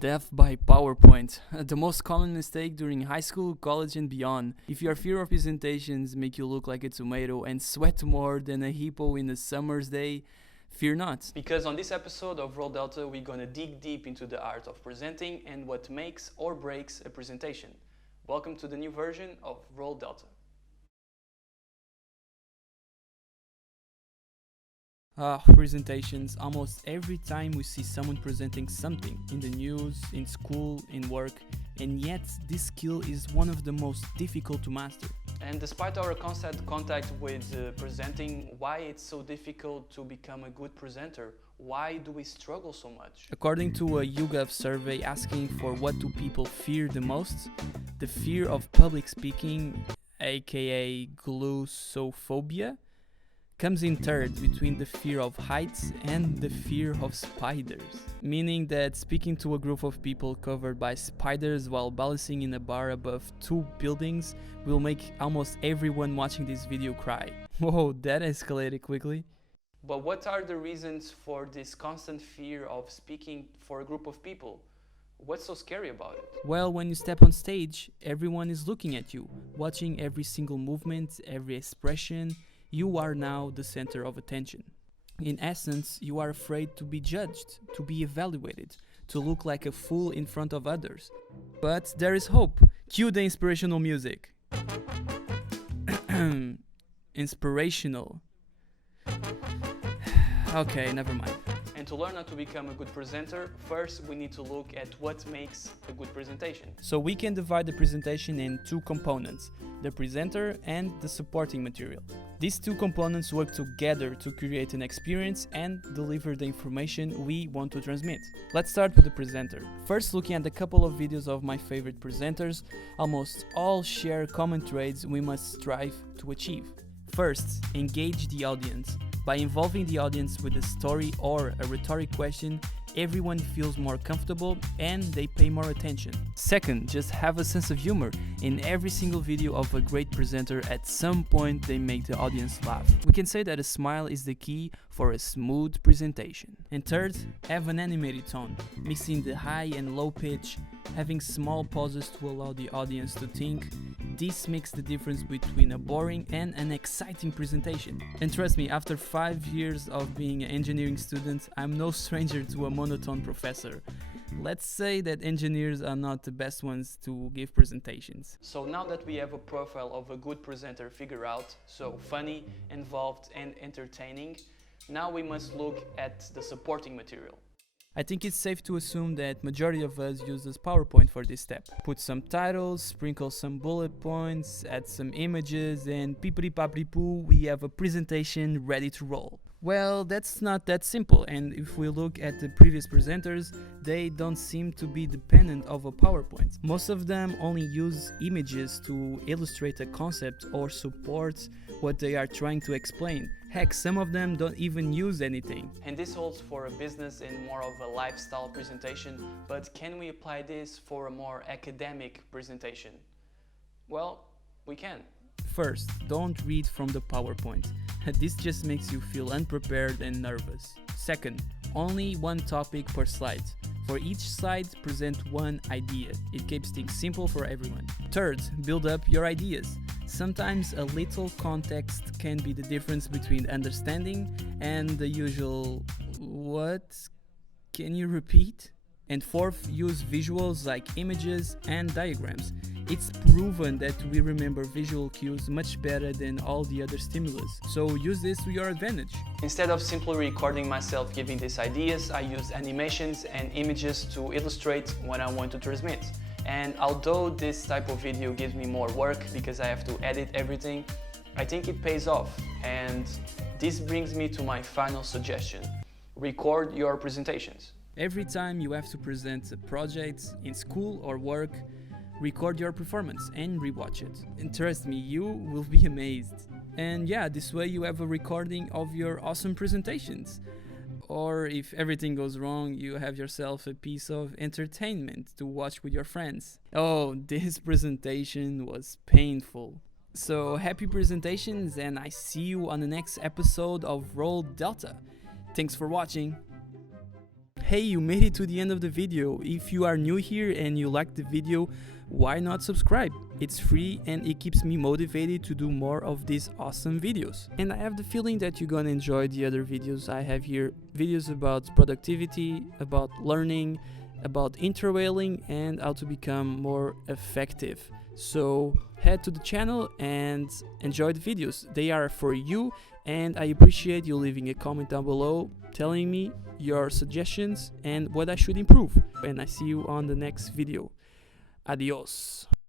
Death by PowerPoint. The most common mistake during high school, college and beyond. If your fear of presentations make you look like a tomato and sweat more than a hippo in a summer's day, fear not. Because on this episode of Roll Delta, we're gonna dig deep into the art of presenting and what makes or breaks a presentation. Welcome to the new version of Roll Delta. Presentations. Almost every time we see someone presenting something in the news, in school, in work, and yet this skill is one of the most difficult to master. And despite our constant contact with presenting, why it's so difficult to become a good presenter? Why do we struggle so much? According to a YouGov survey asking for what do people fear the most, the fear of public speaking, aka glossophobia, comes in third between the fear of heights and the fear of spiders. Meaning that speaking to a group of people covered by spiders while balancing in a bar above two buildings will make almost everyone watching this video cry. Whoa, that escalated quickly. But what are the reasons for this constant fear of speaking for a group of people? What's so scary about it? Well, when you step on stage, everyone is looking at you, watching every single movement, every expression. You are now the center of attention. In essence, you are afraid to be judged, to be evaluated, to look like a fool in front of others. But there is hope. Cue the inspirational music. Inspirational. Okay, never mind. And to learn how to become a good presenter, first we need to look at what makes a good presentation. So we can divide the presentation in two components, the presenter and the supporting material. These two components work together to create an experience and deliver the information we want to transmit. Let's start with the presenter. First, looking at a couple of videos of my favorite presenters, almost all share common traits we must strive to achieve. First, engage the audience. By involving the audience with a story or a rhetoric question, everyone feels more comfortable and they pay more attention. Second, just have a sense of humor. In every single video of a great presenter, at some point they make the audience laugh. We can say that a smile is the key for a smooth presentation. And third, have an animated tone, mixing the high and low pitch, having small pauses to allow the audience to think. This makes the difference between a boring and an exciting presentation. And trust me, after 5 years of being an engineering student, I'm no stranger to a monotone professor. Let's say that engineers are not the best ones to give presentations. So now that we have a profile of a good presenter figured out, so funny, involved and entertaining, now we must look at the supporting material. I think it's safe to assume that majority of us uses PowerPoint for this step. Put some titles, sprinkle some bullet points, add some images, and pippity-pappity-poo, we have a presentation ready to roll. Well, that's not that simple, and if we look at the previous presenters, they don't seem to be dependent of a PowerPoint. Most of them only use images to illustrate a concept or support what they are trying to explain. Heck, some of them don't even use anything. And this holds for a business and more of a lifestyle presentation, but can we apply this for a more academic presentation? Well, we can. First, don't read from the PowerPoint. This just makes you feel unprepared and nervous. Second, only one topic per slide. For each slide, present one idea. It keeps things simple for everyone. Third, build up your ideas. Sometimes a little context can be the difference between understanding and the usual, "What? Can you repeat?" And fourth, use visuals like images and diagrams. It's proven that we remember visual cues much better than all the other stimulus, so use this to your advantage. Instead of simply recording myself giving these ideas, I use animations and images to illustrate what I want to transmit. And although this type of video gives me more work because I have to edit everything, I think it pays off. And this brings me to my final suggestion. Record your presentations. Every time you have to present a project in school or work, record your performance and rewatch it. And trust me, you will be amazed. And yeah, this way you have a recording of your awesome presentations. Or if everything goes wrong, you have yourself a piece of entertainment to watch with your friends. Oh, this presentation was painful. So happy presentations, and I see you on the next episode of Roll Delta. Thanks for watching. hey, you made it to the end of the video. If you are new here and you like the video, why not subscribe? It's free and it keeps me motivated to do more of these awesome videos. And I have the feeling that you're gonna enjoy the other videos I have here. Videos about productivity, about learning, about interwhaling, and how to become more effective. So head to the channel and enjoy the videos. They are for you, and I appreciate you leaving a comment down below telling me your suggestions and what I should improve. And I see you on the next video. Adios.